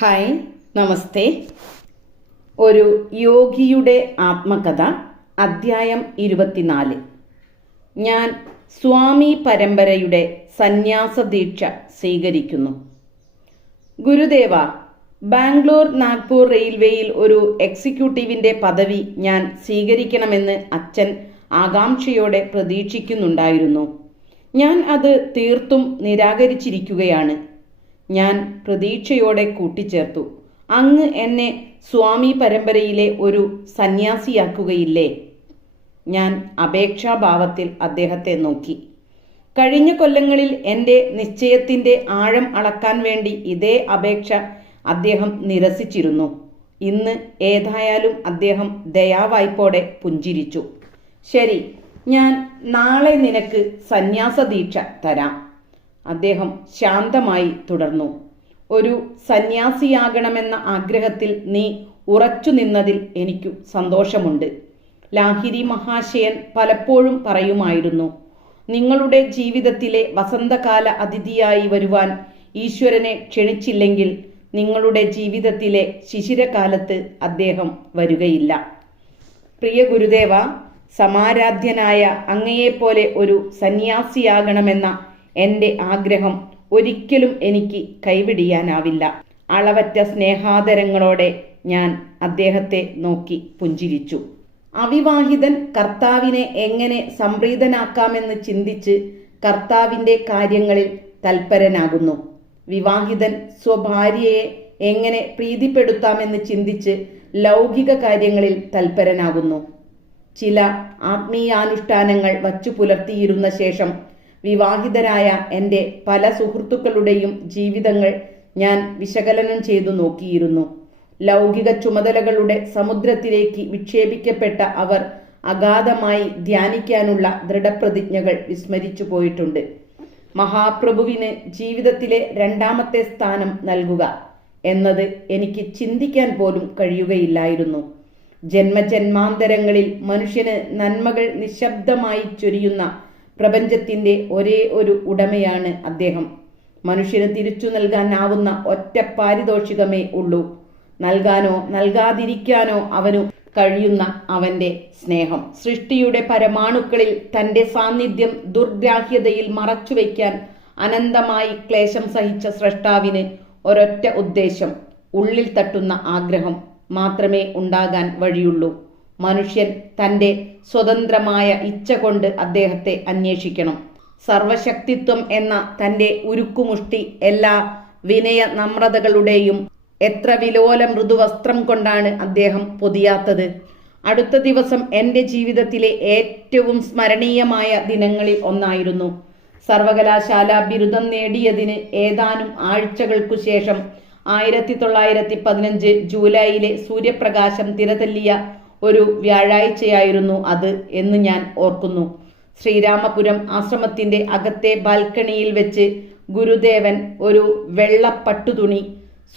Hi നമസ്തേ. ഒരു യോഗിയുടെ ആത്മകഥ അദ്ധ്യായം ഇരുപത്തിനാല്. ഞാൻ സ്വാമി പരമ്പരയുടെ സന്യാസ ദീക്ഷ സ്വീകരിക്കുന്നു. ഗുരുദേവ ബാംഗ്ലൂർ നാഗ്പൂർ റെയിൽവേയിൽ ഒരു എക്സിക്യൂട്ടീവിന്റെ പദവി ഞാൻ സ്വീകരിക്കണമെന്ന് അച്ഛൻ ആകാംക്ഷയോടെ പ്രതീക്ഷിക്കുന്നുണ്ടായിരുന്നു. ഞാൻ അത് തീർത്തും നിരാകരിച്ചിരിക്കുകയാണ്. ഞാൻ പ്രതീക്ഷയോടെ കൂട്ടിച്ചേർത്തു. അങ്ങ് എന്നെ സ്വാമി പരമ്പരയിലെ ഒരു സന്യാസിയാക്കുകയില്ലേ? ഞാൻ അപേക്ഷാഭാവത്തിൽ അദ്ദേഹത്തെ നോക്കി. കഴിഞ്ഞ കൊല്ലങ്ങളിൽ എന്റെ നിശ്ചയത്തിന്റെ ആഴം അളക്കാൻ വേണ്ടി ഇതേ അപേക്ഷ അദ്ദേഹം നിരസിച്ചിരുന്നു. ഇന്ന് ഏതായാലും അദ്ദേഹം ദയാവായ്പോടെ പുഞ്ചിരിച്ചു. ശരി ഞാൻ നാളെ നിനക്ക് സന്യാസ ദീക്ഷ തരാം. അദ്ദേഹം ശാന്തമായി തുടർന്നു. ഒരു സന്യാസിയാകണമെന്ന ആഗ്രഹത്തിൽ നീ ഉറച്ചു നിന്നതിൽ എനിക്കു സന്തോഷമുണ്ട് ലാഹിരി മഹാശയൻ പലപ്പോഴും പറയുമായിരുന്നു നിങ്ങളുടെ ജീവിതത്തിലെ വസന്തകാല അതിഥിയായി വരുവാൻ ഈശ്വരനെ ക്ഷണിച്ചില്ലെങ്കിൽ നിങ്ങളുടെ ജീവിതത്തിലെ ശിശിരകാലത്ത് അദ്ദേഹം വരികയില്ല പ്രിയ ഗുരുദേവ സമാരാധ്യനായ അങ്ങയെപ്പോലെ ഒരു സന്യാസിയാകണമെന്ന എന്റെ ആഗ്രഹം ഒരിക്കലും എനിക്ക് കൈവിടിയാനാവില്ല. അളവറ്റ സ്നേഹാദരങ്ങളോടെ ഞാൻ അദ്ദേഹത്തെ നോക്കി പുഞ്ചിരിച്ചു. അവിവാഹിതൻ കർത്താവിനെ എങ്ങനെ സംപ്രീതനാക്കാമെന്ന് ചിന്തിച്ച് കർത്താവിന്റെ കാര്യങ്ങളിൽ തൽപരനാകുന്നു. വിവാഹിതൻ സ്വഭാര്യയെ എങ്ങനെ പ്രീതിപ്പെടുത്താമെന്ന് ചിന്തിച്ച് ലൗകിക കാര്യങ്ങളിൽ തൽപരനാകുന്നു. ചില ആത്മീയാനുഷ്ഠാനങ്ങൾ വച്ചു പുലർത്തിയിരുന്ന ശേഷം വിവാഹിതരായ എന്റെ പല സുഹൃത്തുക്കളുടെയും ജീവിതങ്ങൾ ഞാൻ വിശകലനം ചെയ്തു നോക്കിയിരുന്നു. ലൗകിക ചുമതലകളുടെ സമുദ്രത്തിലേക്ക് വിക്ഷേപിക്കപ്പെട്ട അവർ അഗാധമായി ധ്യാനിക്കാനുള്ള ദൃഢപ്രതിജ്ഞകൾ വിസ്മരിച്ചു പോയിട്ടുണ്ട്. മഹാപ്രഭുവിന് ജീവിതത്തിലെ രണ്ടാമത്തെ സ്ഥാനം നൽകുക എന്നത് എനിക്ക് ചിന്തിക്കാൻ പോലും കഴിയുകയില്ലായിരുന്നു. ജന്മജന്മാന്തരങ്ങളിൽ മനുഷ്യന് നന്മകൾ നിശബ്ദമായി ചൊരിയുന്ന പ്രപഞ്ചത്തിന്റെ ഒരേ ഒരു ഉടമയാണ് അദ്ദേഹം. മനുഷ്യന് തിരിച്ചു നൽകാനാവുന്ന ഒറ്റ പാരിതോഷികമേ ഉള്ളൂ. നൽകാനോ നൽകാതിരിക്കാനോ അവനു കഴിയുന്ന അവന്റെ സ്നേഹം. സൃഷ്ടിയുടെ പരമാണുക്കളിൽ തന്റെ സാന്നിധ്യം ദുർഗ്രാഹ്യതയിൽ മറച്ചുവെക്കാൻ അനന്തമായി ക്ലേശം സഹിച്ച സ്രഷ്ടാവിന് ഒരൊറ്റ ഉദ്ദേശം ഉള്ളിൽ തട്ടുന്ന ആഗ്രഹം മാത്രമേ ഉണ്ടാകാൻ വഴിയുള്ളൂ. മനുഷ്യൻ തന്റെ സ്വതന്ത്രമായ ഇച്ഛ കൊണ്ട് അദ്ദേഹത്തെ അന്വേഷിക്കണം. സർവശക്തിത്വം എന്ന തന്റെ ഉരുക്കുമുഷ്ടി എല്ലാ വിനയ നമ്രതകളുടെയും എത്ര വിലോല മൃദുവസ്ത്രം കൊണ്ടാണ് അദ്ദേഹം പൊതിയാത്തത്. അടുത്ത ദിവസം എന്റെ ജീവിതത്തിലെ ഏറ്റവും സ്മരണീയമായ ദിനങ്ങളിൽ ഒന്നായിരുന്നു. സർവകലാശാല ബിരുദം നേടിയതിന് ഏതാനും ആഴ്ചകൾക്കു ശേഷം ആയിരത്തി തൊള്ളായിരത്തി പതിനഞ്ച് ജൂലൈയിലെ സൂര്യപ്രകാശം തിരതല്ലിയ ഒരു വ്യാഴാഴ്ചയായിരുന്നു അത് എന്ന് ഞാൻ ഓർക്കുന്നു. ശ്രീരാമപുരം ആശ്രമത്തിന്റെ അകത്തെ ബാൽക്കണിയിൽ വെച്ച് ഗുരുദേവൻ ഒരു വെള്ള പട്ടുതുണി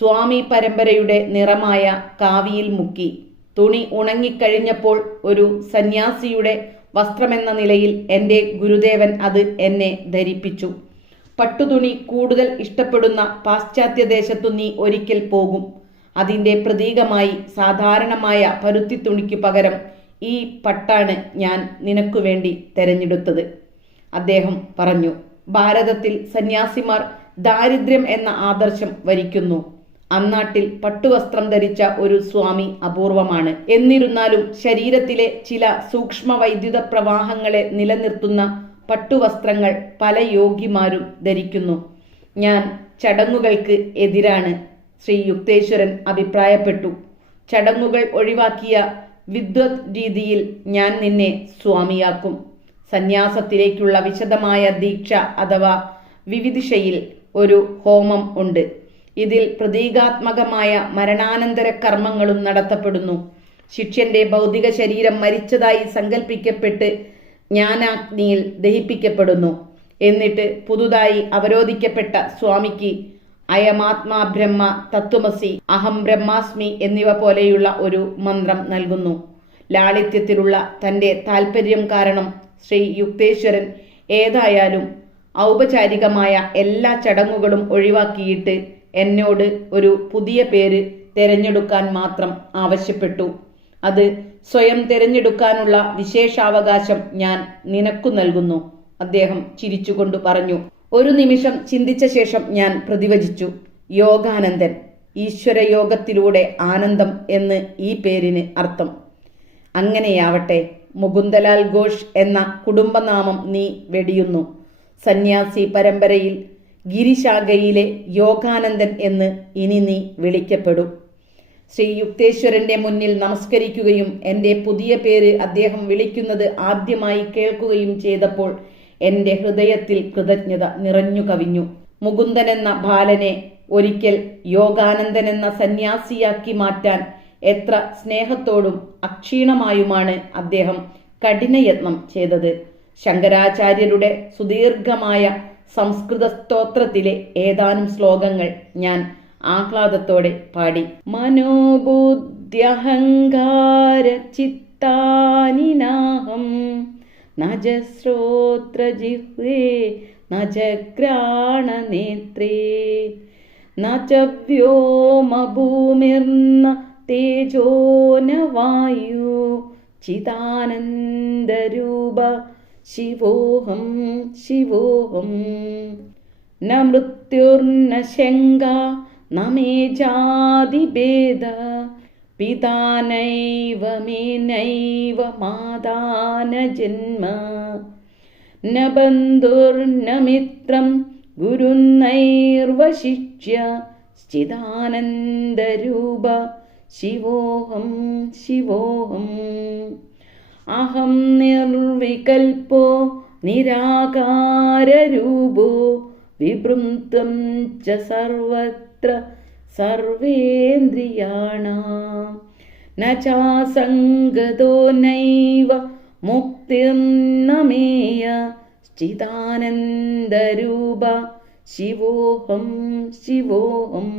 സ്വാമി പരമ്പരയുടെ നിറമായ കാവിയിൽ മുക്കി. തുണി ഉണങ്ങിക്കഴിഞ്ഞപ്പോൾ ഒരു സന്യാസിയുടെ വസ്ത്രമെന്ന നിലയിൽ എന്റെ ഗുരുദേവൻ അത് എന്നെ ധരിപ്പിച്ചു. പട്ടുതുണി കൂടുതൽ ഇഷ്ടപ്പെടുന്ന പാശ്ചാത്യദേശത്തു നീ ഒരിക്കൽ പോകും. അതിന്റെ പ്രതീകമായി സാധാരണമായ പരുത്തി തുണിക്ക് പകരം ഈ പട്ടാണ് ഞാൻ നിനക്കു വേണ്ടി തെരഞ്ഞെടുത്തത്. അദ്ദേഹം പറഞ്ഞു ഭാരതത്തിൽ സന്യാസിമാർ ദാരിദ്ര്യം എന്ന ആദർശം വരിക്കുന്നു. അന്നാട്ടിൽ പട്ടുവസ്ത്രം ധരിച്ച ഒരു സ്വാമി അപൂർവമാണ്. എന്നിരുന്നാലും ശരീരത്തിലെ ചില സൂക്ഷ്മ വൈദ്യുത പ്രവാഹങ്ങളെ നിലനിർത്തുന്ന പട്ടുവസ്ത്രങ്ങൾ പല യോഗിമാരും ധരിക്കുന്നു. ഞാൻ ചടങ്ങുകൾക്ക് എതിരാണ്. ശ്രീ യുക്തേശ്വരൻ അഭിപ്രായപ്പെട്ടു. ചടങ്ങുകൾ ഒഴിവാക്കിയ വിദ്വത് രീതിയിൽ ഞാൻ നിന്നെ സ്വാമിയാക്കും. സന്യാസത്തിലേക്കുള്ള വിശദമായ ദീക്ഷ അഥവാ വിവിധിഷയിൽ ഒരു ഹോമം ഉണ്ട്. ഇതിൽ പ്രതീകാത്മകമായ മരണാനന്തര കർമ്മങ്ങളും നടത്തപ്പെടുന്നു. ശിഷ്യന്റെ ഭൗതിക ശരീരം മരിച്ചതായി സങ്കല്പിക്കപ്പെട്ട് ജ്ഞാനാഗ്നിയിൽ ദഹിപ്പിക്കപ്പെടുന്നു. എന്നിട്ട് പുതുതായി അവരോധിക്കപ്പെട്ട സ്വാമിക്ക് അയമാത്മാ ബ്രഹ്മ തത്വമസി അഹം ബ്രഹ്മാസ്മി എന്നിവ പോലെയുള്ള ഒരു മന്ത്രം നൽകുന്നു. ലാളിത്യത്തിലുള്ള തന്റെ താൽപ്പര്യം കാരണം ശ്രീ യുക്തേശ്വരൻ ഏതായാലും ഔപചാരികമായ എല്ലാ ചടങ്ങുകളും ഒഴിവാക്കിയിട്ട് എന്നോട് ഒരു പുതിയ പേര് തിരഞ്ഞെടുക്കാൻ മാത്രം ആവശ്യപ്പെട്ടു. അത് സ്വയം തിരഞ്ഞെടുക്കാനുള്ള വിശേഷാവകാശം ഞാൻ നിനക്കു നൽകുന്നു. അദ്ദേഹം ചിരിച്ചുകൊണ്ട് പറഞ്ഞു ഒരു നിമിഷം ചിന്തിച്ച ശേഷം ഞാൻ പ്രതിവചിച്ചു. യോഗാനന്ദൻ ഈശ്വരയോഗത്തിലൂടെ ആനന്ദം എന്ന് ഈ പേരിന് അർത്ഥം. അങ്ങനെയാവട്ടെ മുകുന്ദലാൽ ഘോഷ് എന്ന കുടുംബനാമം നീ വെടിയുന്നു. സന്യാസി പരമ്പരയിൽ ഗിരിശാഖയിലെ യോഗാനന്ദൻ എന്ന് ഇനി നീ വിളിക്കപ്പെടും. ശ്രീ യുക്തേശ്വരന്റെ മുന്നിൽ നമസ്കരിക്കുകയും എന്റെ പുതിയ പേര് അദ്ദേഹം വിളിക്കുന്നത് ആദ്യമായി കേൾക്കുകയും ചെയ്തപ്പോൾ എന്റെ ഹൃദയത്തിൽ കൃതജ്ഞത നിറഞ്ഞു കവിഞ്ഞു. മുകുന്ദൻ എന്ന ബാലനെ ഒരിക്കൽ യോഗാനന്ദൻ എന്ന സന്യാസിയാക്കി മാറ്റാൻ എത്ര സ്നേഹത്തോടും അക്ഷീണമായുമാണ് അദ്ദേഹം കഠിനയത്നം ചെയ്തത്. ശങ്കരാചാര്യരുടെ സുദീർഘമായ സംസ്കൃത സ്തോത്രത്തിലെ ഏതാനും ശ്ലോകങ്ങൾ ഞാൻ ആഹ്ലാദത്തോടെ പാടി. മനോബുദ്ധ്യഹങ്കാര ചിത്താനിനാഹം നജ ശ്രോത്രജിഹ്വേ നജ ഘ്രാണനേത്രേ നച വ്യോമഭൂമിർന്ന തേജോ ന വായു ചിദാനന്ദരൂപ ശിവോഹം ശിവോഹം. ന മൃത്യുർന ശങ്ക ന മേ ജാതിഭേദ. നൈവ മാതാ ന ജന്മ. ന ബന്ധുർന മിത്രം ഗുരുന്നൈർവശിഷ്യ ചിദാനന്ദരൂപ. ശിവോഹം ശിവോഹം. അഹം നിർവികൽപ്പോ നിരാകാരൂപോ വിഭൃന്തം ച സർവത്ര സർവേന്ദ്രിയാണാം. ന ചാസംഗതോ നൈവ മുക്തിർനമേയ ചിദാനന്ദരൂപ ശിവോഹം ശിവോഹം.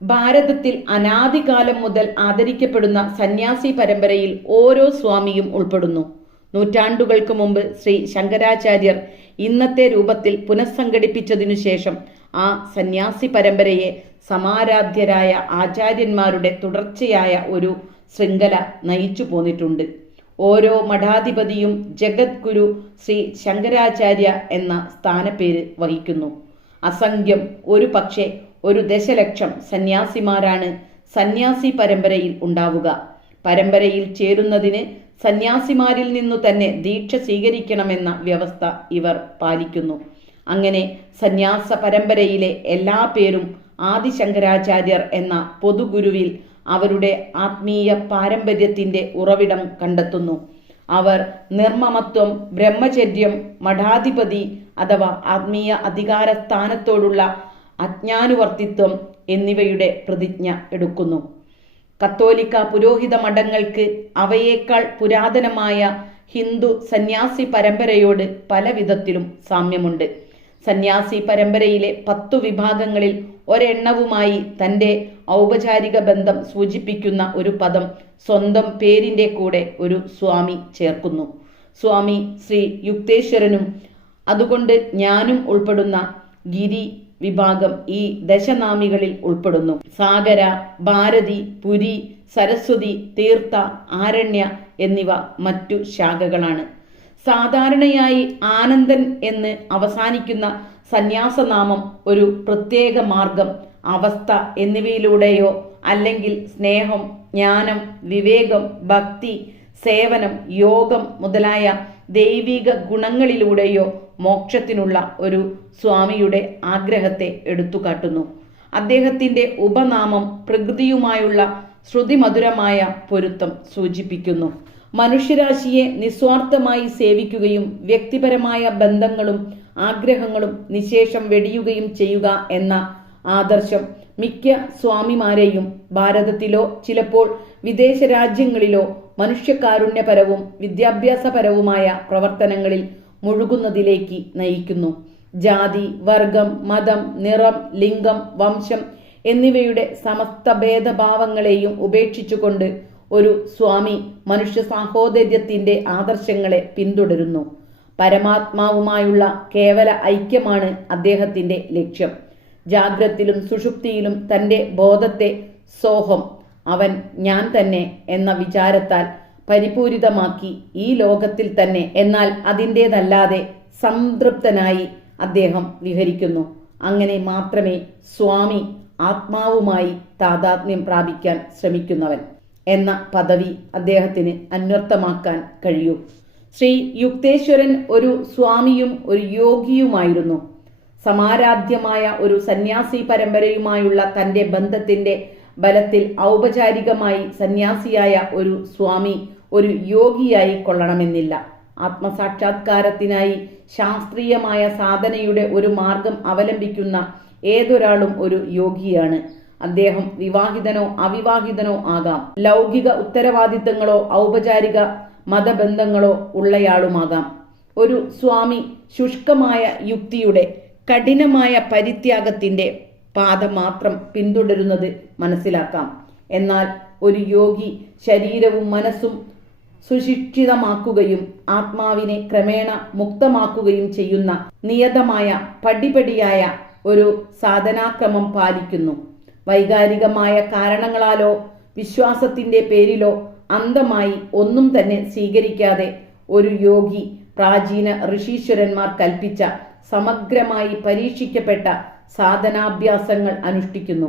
ഭാരതത്തിൽ അനാദികാലം മുതൽ ആദരിക്കപ്പെടുന്ന സന്യാസി പരമ്പരയിൽ ഓരോ സ്വാമിയും ഉൾപ്പെടുന്നു. നൂറ്റാണ്ടുകൾക്ക് മുമ്പ് ശ്രീ ശങ്കരാചാര്യർ ഇന്നത്തെ രൂപത്തിൽ പുനഃസംഘടിപ്പിച്ചതിനു ശേഷം ആ സന്യാസി പരമ്പരയെ സമാരാധ്യരായ ആചാര്യന്മാരുടെ തുടർച്ചയായ ഒരു ശൃംഖല നയിച്ചു പോന്നിട്ടുണ്ട്. ഓരോ മഠാധിപതിയും ജഗദ്ഗുരു ശ്രീ ശങ്കരാചാര്യ എന്ന സ്ഥാനപ്പേര് വഹിക്കുന്നു. അസംഖ്യം ഒരു പക്ഷേ ഒരു ദശലക്ഷം സന്യാസിമാരാണ് സന്യാസി പരമ്പരയിൽ ഉണ്ടാവുക. പരമ്പരയിൽ ചേരുന്നതിന് സന്യാസിമാരിൽ നിന്നു തന്നെ ദീക്ഷ സ്വീകരിക്കണമെന്ന വ്യവസ്ഥ ഇവർ പാലിക്കുന്നു. അങ്ങനെ സന്യാസ പരമ്പരയിലെ എല്ലാ പേരും ആദിശങ്കരാചാര്യർ എന്ന പൊതുഗുരുവിൽ അവരുടെ ആത്മീയ പാരമ്പര്യത്തിന്റെ ഉറവിടം കണ്ടെത്തുന്നു. അവർ നിർമ്മമത്വം ബ്രഹ്മചര്യം മഠാധിപതി അഥവാ ആത്മീയ അധികാര സ്ഥാനത്തോടുള്ള അജ്ഞാനുവർത്തിത്വം എന്നിവയുടെ പ്രതിജ്ഞ എടുക്കുന്നു. കത്തോലിക്ക പുരോഹിത മഠങ്ങൾക്ക് അവയേക്കാൾ പുരാതനമായ ഹിന്ദു സന്യാസി പരമ്പരയോട് പല വിധത്തിലും സാമ്യമുണ്ട്. സന്യാസി പരമ്പരയിലെ പത്തു വിഭാഗങ്ങളിൽ ഒരെണ്ണവുമായി തന്റെ ഔപചാരിക ബന്ധം സൂചിപ്പിക്കുന്ന ഒരു പദം സ്വന്തം പേരിന്റെ കൂടെ ഒരു സ്വാമി ചേർക്കുന്നു. സ്വാമി ശ്രീ യുക്തേശ്വരനും അതുകൊണ്ട് ഞാനും ഉൾപ്പെടുന്ന ഗിരി വിഭാഗം ഈ ദശനാമികളിൽ ഉൾപ്പെടുന്നു. സാഗര ഭാരതി പുരി സരസ്വതി തീർത്ഥ ആരണ്യ എന്നിവ മറ്റു ശാഖകളാണ്. സാധാരണയായി ആനന്ദൻ എന്ന് അവസാനിക്കുന്ന സന്യാസനാമം ഒരു പ്രത്യേക മാർഗം അവസ്ഥ എന്നിവയിലൂടെയോ അല്ലെങ്കിൽ സ്നേഹം ജ്ഞാനം വിവേകം ഭക്തി സേവനം യോഗം മുതലായ ദൈവിക ഗുണങ്ങളിലൂടെയോ മോക്ഷത്തിനുള്ള ഒരു സ്വാമിയുടെ ആഗ്രഹത്തെ എടുത്തുകാട്ടുന്നു. അദ്ദേഹത്തിന്റെ ഉപനാമം പ്രകൃതിയുമായുള്ള ശ്രുതിമധുരമായ പൊരുത്തം സൂചിപ്പിക്കുന്നു. മനുഷ്യരാശിയെ നിസ്വാർത്ഥമായി സേവിക്കുകയും വ്യക്തിപരമായ ബന്ധങ്ങളും ആഗ്രഹങ്ങളും നിശേഷം വെടിയുകയും ചെയ്യുക എന്ന ആദർശം മിക്ക സ്വാമിമാരെയും ഭാരതത്തിലോ ചിലപ്പോൾ വിദേശ രാജ്യങ്ങളിലോ മനുഷ്യകാരുണ്യപരവും വിദ്യാഭ്യാസപരവുമായ പ്രവർത്തനങ്ങളിൽ മുഴുകുന്നതിലേക്ക് നയിക്കുന്നു. ജാതി വർഗം മതം നിറം ലിംഗം വംശം എന്നിവയുടെ സമസ്ത ഭേദഭാവങ്ങളെയും ഉപേക്ഷിച്ചുകൊണ്ട് ഒരു സ്വാമി മനുഷ്യ സാഹോദര്യത്തിന്റെ ആദർശങ്ങളെ പിന്തുടരുന്നു. പരമാത്മാവുമായുള്ള കേവല ഐക്യമാണ് അദ്ദേഹത്തിന്റെ ലക്ഷ്യം. ജാഗ്രത്തിലും സുഷുപ്തിയിലും തന്റെ ബോധത്തെ സോഹം അവൻ ഞാൻ തന്നെ എന്ന വിചാരത്താൽ പരിപൂരിതമാക്കി ഈ ലോകത്തിൽ തന്നെ എന്നാൽ അതിന്റേതല്ലാതെ സംതൃപ്തനായി അദ്ദേഹം വിഹരിക്കുന്നു. അങ്ങനെ മാത്രമേ സ്വാമി ആത്മാവുമായി താതാത്മ്യം പ്രാപിക്കാൻ ശ്രമിക്കുന്നവൻ. എന്ന പദവി അദ്ദേഹത്തിന് അന്വർത്ഥമാക്കാൻ കഴിയൂ. ശ്രീ യുക്തേശ്വരൻ ഒരു സ്വാമിയും ഒരു യോഗിയുമായിരുന്നു. സമാരാധ്യമായ ഒരു സന്യാസി പരമ്പരയുമായുള്ള തന്റെ ബന്ധത്തിന്റെ ബലത്തിൽ ഔപചാരികമായി സന്യാസിയായ ഒരു സ്വാമി ഒരു യോഗിയായി കൊള്ളണമെന്നില്ല. ആത്മസാക്ഷാത്കാരത്തിനായി ശാസ്ത്രീയമായ സാധനയുടെ ഒരു മാർഗം അവലംബിക്കുന്ന ഏതൊരാളും ഒരു യോഗിയാണ്. അദ്ദേഹം വിവാഹിതനോ അവിവാഹിതനോ ആകാം. ലൗകിക ഉത്തരവാദിത്തങ്ങളോ ഔപചാരിക മതബന്ധങ്ങളോ ഉള്ളയാളുമാകാം. ഒരു സ്വാമി ശുഷ്കമായ യുക്തിയുടെ കഠിനമായ പരിത്യാഗത്തിന്റെ പാത മാത്രം പിന്തുടരുന്നത് മനസ്സിലാക്കാം. എന്നാൽ ഒരു യോഗി ശരീരവും മനസ്സും സുശിക്ഷിതമാക്കുകയും ആത്മാവിനെ ക്രമേണ മുക്തമാക്കുകയും ചെയ്യുന്ന നിയതമായ പടിപടിയായ ഒരു സാധനാക്രമം പാലിക്കുന്നു. വൈകാരികമായ കാരണങ്ങളാലോ വിശ്വാസത്തിന്റെ പേരിലോ അന്ധമായി ഒന്നും തന്നെ സ്വീകരിക്കാതെ ഒരു യോഗി പ്രാചീന ഋഷീശ്വരന്മാർ കൽപ്പിച്ച സമഗ്രമായി പരീക്ഷിക്കപ്പെട്ട സാധനാഭ്യാസങ്ങൾ അനുഷ്ഠിക്കുന്നു.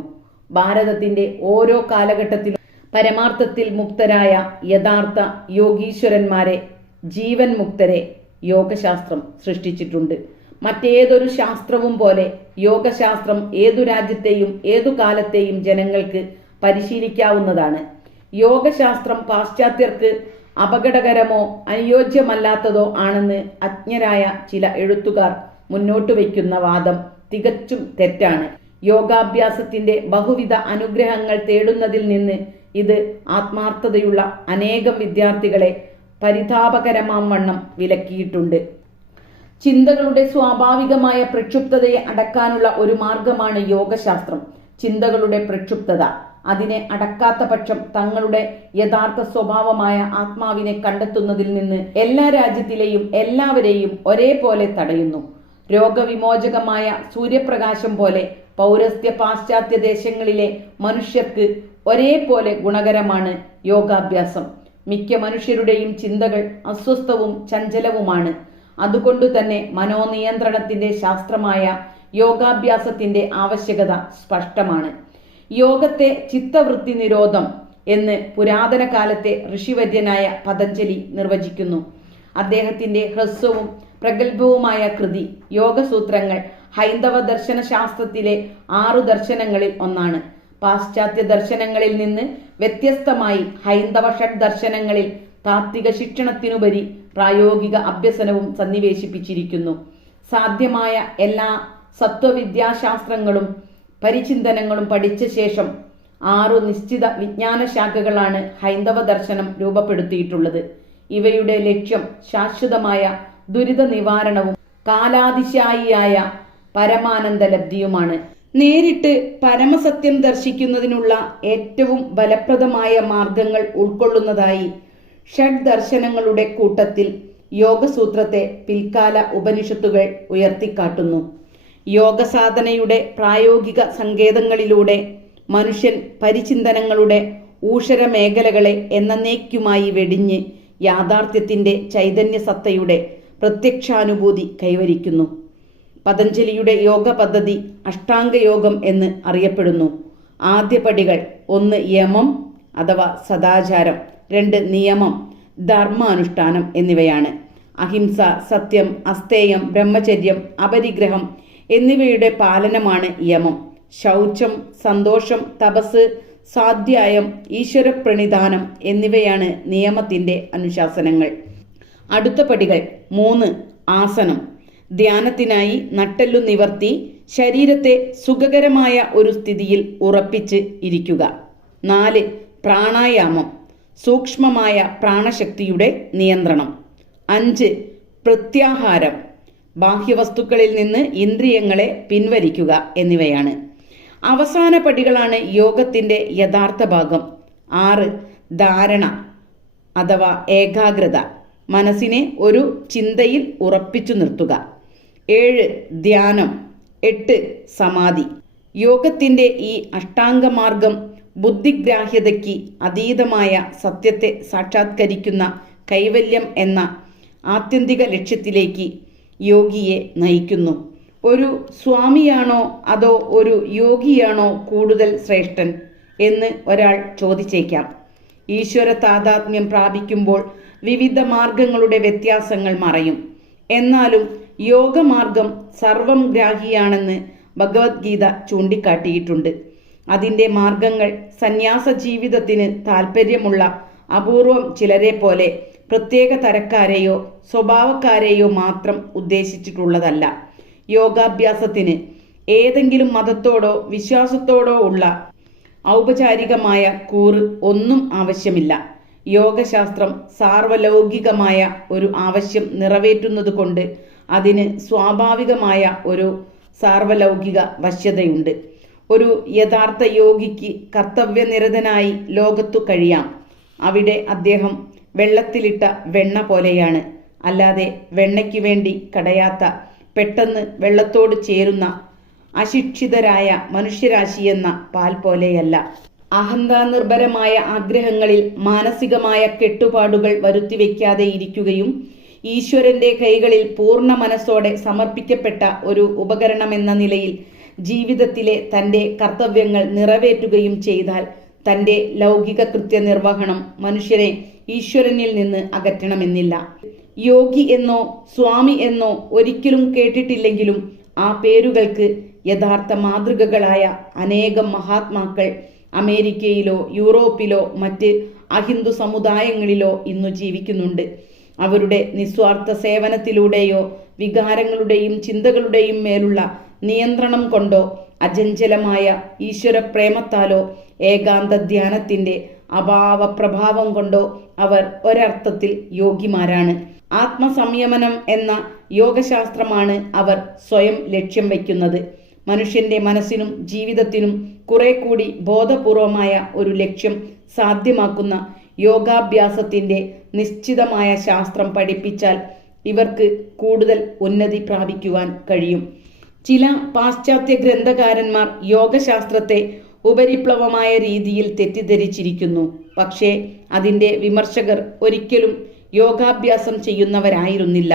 ഭാരതത്തിന്റെ ഓരോ കാലഘട്ടത്തിലും പരമാർത്ഥത്തിൽ മുക്തരായ യഥാർത്ഥ യോഗീശ്വരന്മാരെ ജീവൻ മുക്തരെ യോഗശാസ്ത്രം സൃഷ്ടിച്ചിട്ടുണ്ട്. മറ്റേതൊരു ശാസ്ത്രവും പോലെ യോഗശാസ്ത്രം ഏതു രാജ്യത്തെയും ഏതു കാലത്തെയും ജനങ്ങൾക്ക് പരിശീലിക്കാവുന്നതാണ്. യോഗശാസ്ത്രം പാശ്ചാത്യർക്ക് അപകടകരമോ അനുയോജ്യമല്ലാത്തതോ ആണെന്ന് അജ്ഞരായ ചില എഴുത്തുകാർ മുന്നോട്ട് വയ്ക്കുന്ന വാദം തികച്ചും തെറ്റാണ്. യോഗാഭ്യാസത്തിന്റെ ബഹുവിധ അനുഗ്രഹങ്ങൾ തേടുന്നതിൽ നിന്ന് ഇത് ആത്മാർത്ഥതയുള്ള അനേകം വിദ്യാർത്ഥികളെ പരിതാപകരമാം വണ്ണം വിലക്കിയിട്ടുണ്ട്. ചിന്തകളുടെ സ്വാഭാവികമായ പ്രക്ഷുബ്ധതയെ അടക്കാനുള്ള ഒരു മാർഗമാണ് യോഗശാസ്ത്രം. ചിന്തകളുടെ പ്രക്ഷുബ്ധത. അതിനെ അടക്കാത്ത പക്ഷം തങ്ങളുടെ യഥാർത്ഥ സ്വഭാവമായ ആത്മാവിനെ കണ്ടെത്തുന്നതിൽ നിന്ന് എല്ലാ രാജ്യത്തിലെയും എല്ലാവരെയും ഒരേപോലെ തടയുന്നു. രോഗവിമോചകമായ സൂര്യപ്രകാശം പോലെ പൗരസ്ത്യ പാശ്ചാത്യ ദേശങ്ങളിലെ മനുഷ്യർക്ക് ഒരേപോലെ ഗുണകരമാണ് യോഗാഭ്യാസം. മിക്ക മനുഷ്യരുടെയും ചിന്തകൾ അസ്വസ്ഥവും ചഞ്ചലവുമാണ്. അതുകൊണ്ട് തന്നെ മനോനിയന്ത്രണത്തിന്റെ ശാസ്ത്രമായ യോഗാഭ്യാസത്തിന്റെ ആവശ്യകത സ്പഷ്ടമാണ്. യോഗത്തെ ചിത്തവൃത്തി നിരോധം എന്ന് പുരാതന കാലത്തെ ഋഷിവര്യനായ പതഞ്ജലി നിർവചിക്കുന്നു. അദ്ദേഹത്തിന്റെ ഹ്രസ്വവും പ്രഗത്ഭവുമായ കൃതി യോഗസൂത്രങ്ങൾ ഹൈന്ദവ ദർശന ശാസ്ത്രത്തിലെ ആറു ദർശനങ്ങളിൽ ഒന്നാണ്. പാശ്ചാത്യ ദർശനങ്ങളിൽ നിന്ന് വ്യത്യസ്തമായി ഹൈന്ദവ ഷഡ് ദർശനങ്ങളിൽ താത്വിക ശിക്ഷണത്തിനുപരി പ്രായോഗിക അഭ്യസനവും സന്നിവേശിപ്പിച്ചിരിക്കുന്നു. സാധ്യമായ എല്ലാ സത്വവിദ്യാശാസ്ത്രങ്ങളും പരിചിന്തനങ്ങളും പഠിച്ച ശേഷം ആറു നിശ്ചിത വിജ്ഞാന ശാഖകളാണ് ഹൈന്ദവ ദർശനം രൂപപ്പെടുത്തിയിട്ടുള്ളത്. ഇവയുടെ ലക്ഷ്യം ശാശ്വതമായ ദുരിത നിവാരണവും കാലാതിശായിയായ പരമാനന്ദ ലബ്ധിയുമാണ് നേരിട്ട് പരമസത്യം ദർശിക്കുന്നതിനുള്ള ഏറ്റവും ഫലപ്രദമായ മാർഗങ്ങൾ ഉൾക്കൊള്ളുന്നതായി ഷഡ് ദർശനങ്ങളുടെ കൂട്ടത്തിൽ യോഗസൂത്രത്തെ പിൽക്കാല ഉപനിഷത്തുകൾ ഉയർത്തിക്കാട്ടുന്നു. യോഗസാധനയുടെ പ്രായോഗിക സങ്കേതങ്ങളിലൂടെ മനുഷ്യൻ പരിചിന്തനങ്ങളുടെ ഊഷര മേഖലകളെ എന്നേക്കുമായി വെടിഞ്ഞ് യാഥാർത്ഥ്യത്തിന്റെ ചൈതന്യസത്തയുടെ പ്രത്യക്ഷാനുഭൂതി കൈവരിക്കുന്നു. പതഞ്ജലിയുടെ യോഗ പദ്ധതി അഷ്ടാംഗയോഗം എന്ന് അറിയപ്പെടുന്നു. ആദ്യപടികൾ ഒന്ന് യമം അഥവാ സദാചാരം രണ്ട് നിയമം ധർമ്മാനുഷ്ഠാനം എന്നിവയാണ്. അഹിംസ സത്യം അസ്തേയം ബ്രഹ്മചര്യം അപരിഗ്രഹം എന്നിവയുടെ പാലനമാണ് യമം. ശൗചം സന്തോഷം തപസ് സ്വാധ്യായം ഈശ്വരപ്രണിധാനം എന്നിവയാണ് നിയമത്തിന്റെ അനുശാസനങ്ങൾ. അടുത്ത പടികൾ മൂന്ന് ആസനം. ധ്യാനത്തിനായി നട്ടെല്ലു നിവർത്തി ശരീരത്തെ സുഖകരമായ ഒരു സ്ഥിതിയിൽ ഉറപ്പിച്ച് ഇരിക്കുക. നാല് പ്രാണായാമം സൂക്ഷ്മമായ പ്രാണശക്തിയുടെ നിയന്ത്രണം. അഞ്ച് പ്രത്യാഹാരം ബാഹ്യവസ്തുക്കളിൽ നിന്ന് ഇന്ദ്രിയങ്ങളെ പിൻവലിക്കുക എന്നിവയാണ്. അവസാന പടികളാണ് യോഗത്തിന്റെ യഥാർത്ഥ ഭാഗം. ആറ് ധാരണ അഥവാ ഏകാഗ്രത മനസ്സിനെ ഒരു ചിന്തയിൽ ഉറപ്പിച്ചു നിർത്തുക. ഏഴ് ധ്യാനം. എട്ട് സമാധി. യോഗത്തിന്റെ ഈ അഷ്ടാംഗമാർഗം ബുദ്ധിഗ്രാഹ്യതയ്ക്ക് അതീതമായ സത്യത്തെ സാക്ഷാത്കരിക്കുന്ന കൈവല്യം എന്ന ആത്യന്തിക ലക്ഷ്യത്തിലേക്ക് യോഗിയെ നയിക്കുന്നു. ഒരു സ്വാമിയാണോ അതോ ഒരു യോഗിയാണോ കൂടുതൽ ശ്രേഷ്ഠൻ എന്ന് ഒരാൾ ചോദിച്ചേക്കാം. ഈശ്വര താതാത്മ്യം പ്രാപിക്കുമ്പോൾ വിവിധ മാർഗങ്ങളുടെ വ്യത്യാസങ്ങൾ മറയും. എന്നാലും യോഗമാർഗം സർവം ഗ്രാഹിയാണെന്ന് ഭഗവത്ഗീത ചൂണ്ടിക്കാട്ടിയിട്ടുണ്ട്. അതിന്റെ മാർഗങ്ങൾ സന്യാസ ജീവിതത്തിന് താൽപ്പര്യമുള്ള അപൂർവം ചിലരെ പോലെ പ്രത്യേക തരക്കാരെയോ സ്വഭാവക്കാരെയോ മാത്രം ഉദ്ദേശിച്ചിട്ടുള്ളതല്ല. യോഗാഭ്യാസത്തിന് ഏതെങ്കിലും മതത്തോടോ വിശ്വാസത്തോടോ ഉള്ള ഔപചാരികമായ കൂറ് ഒന്നും ആവശ്യമില്ല. യോഗശാസ്ത്രം സാർവലൗകികമായ ഒരു ആവശ്യം നിറവേറ്റുന്നത് കൊണ്ട് അതിന് സ്വാഭാവികമായ ഒരു സാർവലൗകിക വശ്യതയുണ്ട് ഒരു യഥാർത്ഥ യോഗിക്ക് കർത്തവ്യനിരതനായി ലോകത്തു കഴിയാം. അവിടെ അദ്ദേഹം വെള്ളത്തിലിട്ട വെണ്ണ പോലെയാണ്. അല്ലാതെ വെണ്ണയ്ക്ക് വേണ്ടി കടയാത്ത പെട്ടെന്ന് വെള്ളത്തോട് ചേരുന്ന അശിക്ഷിതരായ മനുഷ്യരാശിയെന്ന പാൽ പോലെയല്ല. അഹന്താനിർഭരമായ ആഗ്രഹങ്ങളിൽ മാനസികമായ കെട്ടുപാടുകൾ വരുത്തിവെക്കാതെ ഇരിക്കുകയും ഈശ്വരന്റെ കൈകളിൽ പൂർണ മനസ്സോടെ സമർപ്പിക്കപ്പെട്ട ഒരു ഉപകരണമെന്ന നിലയിൽ ജീവിതത്തിലെ തന്റെ കർത്തവ്യങ്ങൾ നിറവേറ്റുകയും ചെയ്താൽ തന്റെ ലൗകിക കൃത്യനിർവഹണം മനുഷ്യരെ ഈശ്വരനിൽ നിന്ന് അകറ്റണമെന്നില്ല. യോഗി എന്നോ സ്വാമി എന്നോ ഒരിക്കലും കേട്ടിട്ടില്ലെങ്കിലും ആ പേരുകൾക്ക് യഥാർത്ഥ മാതൃകകളായ അനേകം മഹാത്മാക്കൾ അമേരിക്കയിലോ യൂറോപ്പിലോ മറ്റ് അഹിന്ദു സമുദായങ്ങളിലോ ഇന്നു ജീവിക്കുന്നുണ്ട്. അവരുടെ നിസ്വാർത്ഥ സേവനത്തിലൂടെയോ വികാരങ്ങളുടെയും ചിന്തകളുടെയും മേലുള്ള നിയന്ത്രണം കൊണ്ടോ അചഞ്ചലമായ ഈശ്വരപ്രേമത്താലോ ഏകാന്ത ധ്യാനത്തിന്റെ അഭാവ പ്രഭാവം കൊണ്ടോ അവർ ഒരർത്ഥത്തിൽ യോഗിമാരാണ് ആത്മസംയമനം എന്ന യോഗശാസ്ത്രമാണ് അവർ സ്വയം ലക്ഷ്യം വയ്ക്കുന്നത്. മനുഷ്യന്റെ മനസ്സിനും ജീവിതത്തിനും കുറെ കൂടി ബോധപൂർവമായ ഒരു ലക്ഷ്യം സാധ്യമാക്കുന്ന യോഗാഭ്യാസത്തിന്റെ നിശ്ചിതമായ ശാസ്ത്രം പഠിപ്പിച്ചാൽ ഇവർക്ക് കൂടുതൽ ഉന്നതി പ്രാപിക്കുവാൻ കഴിയും. ചില പാശ്ചാത്യ ഗ്രന്ഥകാരന്മാർ യോഗശാസ്ത്രത്തെ ഉപരിപ്ലവമായ രീതിയിൽ തെറ്റിദ്ധരിച്ചിരിക്കുന്നു. പക്ഷേ അതിന്റെ വിമർശകർ ഒരിക്കലും യോഗാഭ്യാസം ചെയ്യുന്നവരായിരുന്നില്ല.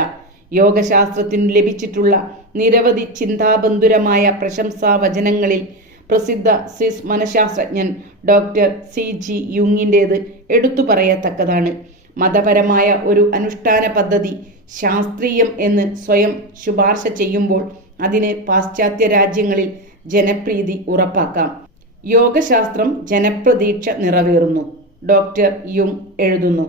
യോഗശാസ്ത്രത്തിന് ലഭിച്ചിട്ടുള്ള നിരവധി ചിന്താബന്ധുരമായ പ്രശംസാ വചനങ്ങളിൽ പ്രസിദ്ധ സ്വിസ് മനഃശാസ്ത്രജ്ഞൻ ഡോക്ടർ സി. ജി. യുങ്ങിന്റേത് എടുത്തു പറയത്തക്കതാണ്. മതപരമായ ഒരു അനുഷ്ഠാന പദ്ധതി ശാസ്ത്രീയം എന്ന് സ്വയം ശുപാർശ ചെയ്യുമ്പോൾ അതിന് പാശ്ചാത്യ രാജ്യങ്ങളിൽ ജനപ്രീതി ഉറപ്പാക്കാം. യോഗശാസ്ത്രം ജനപ്രതീക്ഷ നിറവേറുന്നു. ഡോക്ടർ യും എഴുതുന്നു.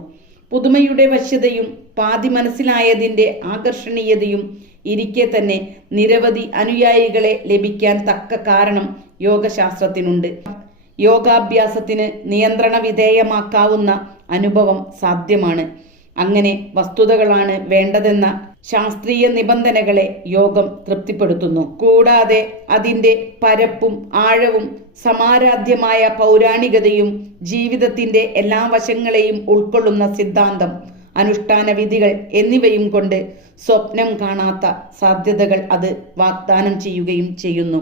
പുതുമയുടെ വശ്യതയും പാതി മനസ്സിലായതിന്റെ ആകർഷണീയതയും ഇരിക്കെ തന്നെ നിരവധി അനുയായികളെ ലഭിക്കാൻ തക്ക കാരണം യോഗശാസ്ത്രത്തിനുണ്ട്. യോഗാഭ്യാസത്തിന് നിയന്ത്രണ വിധേയമാക്കാവുന്ന അനുഭവം സാധ്യമാണ്. അങ്ങനെ വസ്തുതകളാണ് വേണ്ടതെന്ന ശാസ്ത്രീയ നിബന്ധനകളെ യോഗം തൃപ്തിപ്പെടുത്തുന്നു. കൂടാതെ അതിന്റെ പരപ്പും ആഴവും സമാരാധ്യമായ പൗരാണികതയും ജീവിതത്തിന്റെ എല്ലാ വശങ്ങളെയും ഉൾക്കൊള്ളുന്ന സിദ്ധാന്തം അനുഷ്ഠാന വിധികൾ എന്നിവയും കൊണ്ട് സ്വപ്നം കാണാത്ത സാധ്യതകൾ അത് വാഗ്ദാനം ചെയ്യുകയും ചെയ്യുന്നു.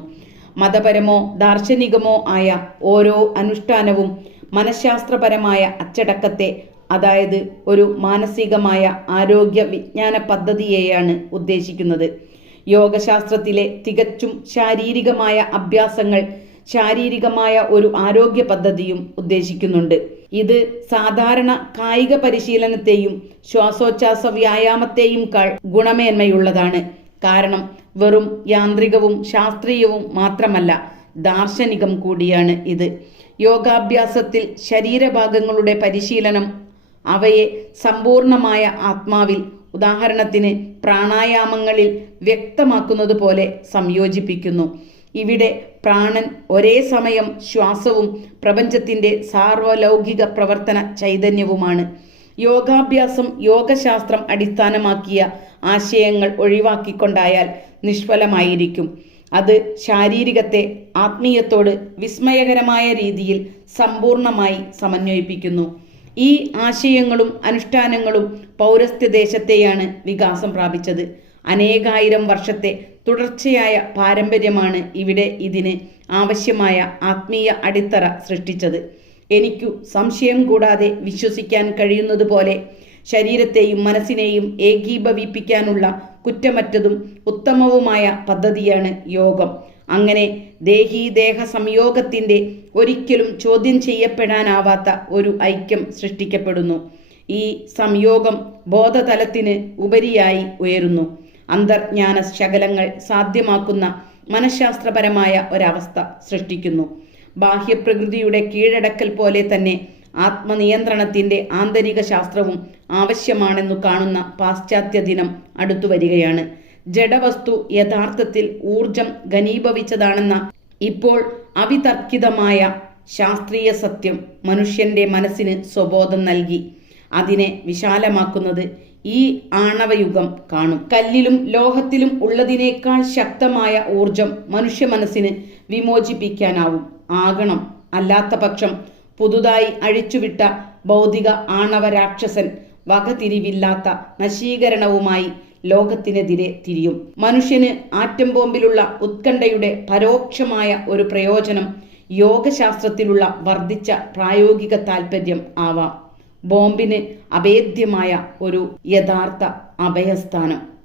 മതപരമോ ദാർശനികമോ ആയ ഓരോ അനുഷ്ഠാനവും മനഃശാസ്ത്രപരമായ അച്ചടക്കത്തെ അതായത് ഒരു മാനസികമായ ആരോഗ്യ വിജ്ഞാന പദ്ധതിയെയാണ് ഉദ്ദേശിക്കുന്നത്. യോഗശാസ്ത്രത്തിലെ തികച്ചും ശാരീരികമായ അഭ്യാസങ്ങൾ ശാരീരികമായ ഒരു ആരോഗ്യ പദ്ധതിയും ഉദ്ദേശിക്കുന്നുണ്ട്. ഇത് സാധാരണ കായിക പരിശീലനത്തെയും ശ്വാസോച്ഛ്വാസ വ്യായാമത്തെയും കാൾ ഗുണമേന്മയുള്ളതാണ്. കാരണം വെറും യാന്ത്രികവും ശാസ്ത്രീയവും മാത്രമല്ല ദാർശനികം കൂടിയാണ് ഇത്. യോഗാഭ്യാസത്തിൽ ശരീരഭാഗങ്ങളുടെ പരിശീലനം അവയെ സമ്പൂർണമായ ആത്മാവിൽ ഉദാഹരണത്തിന് പ്രാണായാമങ്ങളിൽ വ്യക്തമാക്കുന്നത് പോലെ സംയോജിപ്പിക്കുന്നു. ഇവിടെ പ്രാണൻ ഒരേ സമയം ശ്വാസവും പ്രപഞ്ചത്തിന്റെ സാർവലൗകിക പ്രവർത്തന ചൈതന്യവുമാണ്. യോഗാഭ്യാസം യോഗശാസ്ത്രം അടിസ്ഥാനമാക്കിയ ആശയങ്ങൾ ഒഴിവാക്കിക്കൊണ്ടായാൽ നിഷ്ഫലമായിരിക്കും. അത് ശാരീരികത്തെ ആത്മീയത്തോട് വിസ്മയകരമായ രീതിയിൽ സമ്പൂർണമായി സമന്വയിപ്പിക്കുന്നു. ഈ ആശയങ്ങളും അനുഷ്ഠാനങ്ങളും പൗരസ്ത്യ ദേശത്തെയാണ് വികാസം പ്രാപിച്ചത്. അനേകായിരം വർഷത്തെ തുടർച്ചയായ പാരമ്പര്യമാണ് ഇവിടെ ഇതിന് ആവശ്യമായ ആത്മീയ അടിത്തറ സൃഷ്ടിച്ചത്. എനിക്കു സംശയം കൂടാതെ വിശ്വസിക്കാൻ കഴിയുന്നത് പോലെ ശരീരത്തെയും മനസ്സിനെയും ഏകീഭവിപ്പിക്കാനുള്ള കുറ്റമറ്റതും ഉത്തമവുമായ പദ്ധതിയാണ് യോഗം. അങ്ങനെ ദേഹീദേഹ സംയോഗത്തിന്റെ ഒരിക്കലും ചോദ്യം ചെയ്യപ്പെടാനാവാത്ത ഒരു ഐക്യം സൃഷ്ടിക്കപ്പെടുന്നു. ഈ സംയോഗം ബോധതലത്തിന് ഉപരിയായി ഉയരുന്നു. അന്തർജ്ഞാന ശകലങ്ങൾ സാധ്യമാക്കുന്ന മനഃശാസ്ത്രപരമായ ഒരവസ്ഥ സൃഷ്ടിക്കുന്നു. ബാഹ്യപ്രകൃതിയുടെ കീഴടക്കൽ പോലെ തന്നെ ആത്മനിയന്ത്രണത്തിന്റെ ആന്തരിക ശാസ്ത്രവും ആവശ്യമാണെന്നു കാണുന്ന പാശ്ചാത്യ ദിനം അടുത്തു വരികയാണ് ജഡവസ്തു യഥാർത്ഥത്തിൽ ഊർജം ഘനീഭവിച്ചതാണെന്ന ഇപ്പോൾ അവിതർക്കിതമായ ശാസ്ത്രീയ സത്യം മനുഷ്യന്റെ മനസ്സിന് സ്വബോധം നൽകി. അതിനെ വിശാലമാക്കുന്നത് ഈ ആണവയുഗം കാണും. കല്ലിലും ലോഹത്തിലും ഉള്ളതിനേക്കാൾ ശക്തമായ ഊർജം മനുഷ്യ മനസ്സിന് വിമോചിപ്പിക്കാനാവും. ആകണം അല്ലാത്ത പക്ഷം പുതുതായി അഴിച്ചുവിട്ട ഭൗതിക ആണവ രാക്ഷസൻ വകതിരിവില്ലാത്ത നശീകരണവുമായി ലോകത്തിനെതിരെ തിരിയും. മനുഷ്യന് ആറ്റം ബോംബിലുള്ള ഉത്കണ്ഠയുടെ പരോക്ഷമായ ഒരു പ്രയോജനം യോഗശാസ്ത്രത്തിലുള്ള വർദ്ധിച്ച പ്രായോഗിക താൽപ്പര്യം ആവാം. ബോംബിന് അഭേദ്യമായ ഒരു യഥാർത്ഥ അഭയസ്ഥാനം.